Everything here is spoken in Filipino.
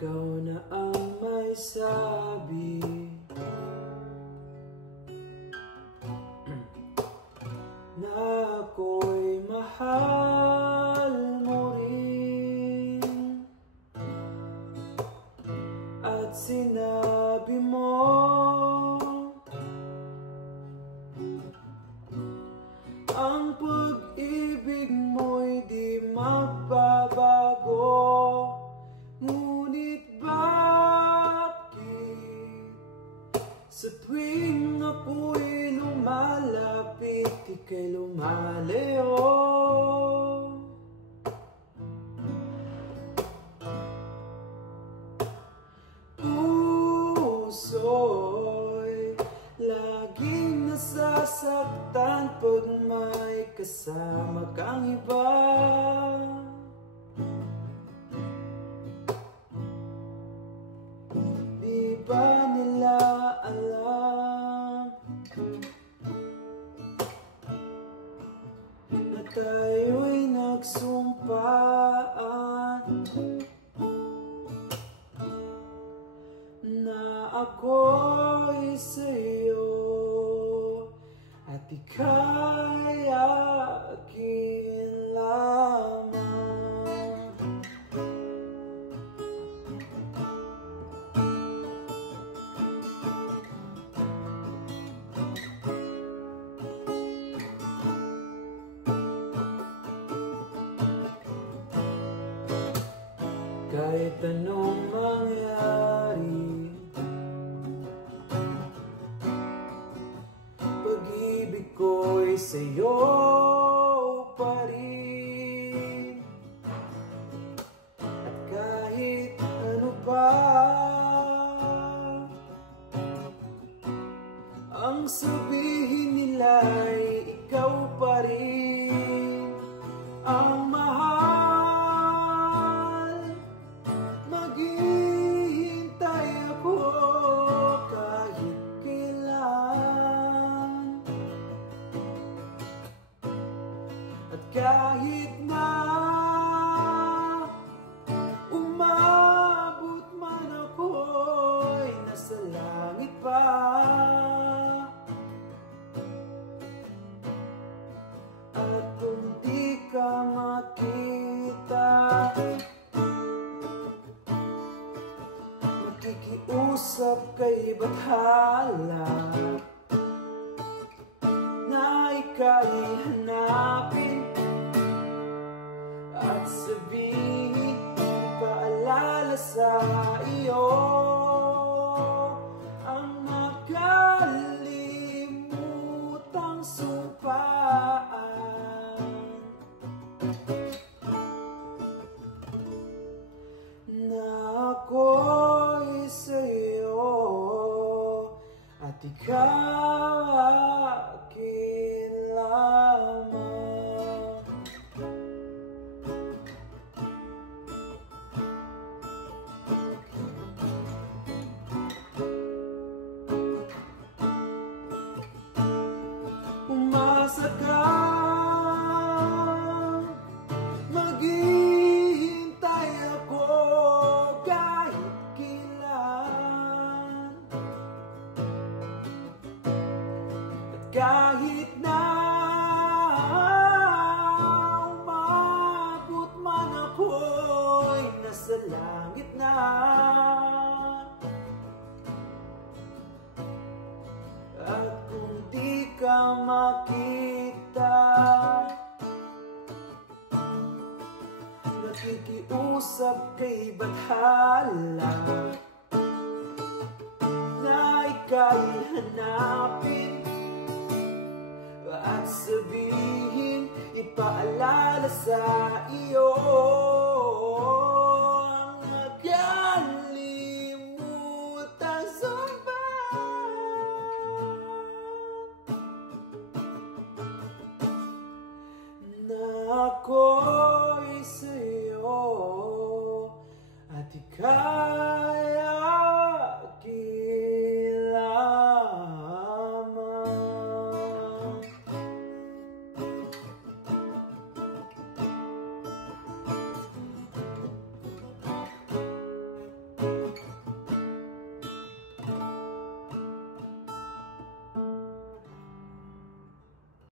ikaw na ang may sabi na ako'y mahal mo rin, at sinabi mo ang pag-ibig mo'y di magbabago. Ngunit bakit sa tuwing ako'y lumalapit, ika'y lumalayo? Puso'y laging nasasaktan pag may kasama kang iba. Di ba nila alam na tayo'y nagsumpaan na ako'y sa'yo at ika'y akin lamang. Kahit anong mangyari, pag-ibig ko'y sa'yo pa rin. At kahit ano pa ang sabihin nila'y ikaw pa rin ang mahal. Maghihintay ako kahit kailan, at kahit na umabot man ako'y nasa langit pa, at kung di ka makita, makikiusap kay bathala na ika'y hanapin at sabihin, paalala sa iyo ang nakalimutang sumpaan na ako'y sa'yo at ikaw akin lamang. Umasa ka, maghihintay ako kahit kailan, at kahit na umabot man ako'y nasa langit na, at kung di ka makita, nakikiusap kay bathala na ika'y hanapin at sabihin, ipaalala sa iyo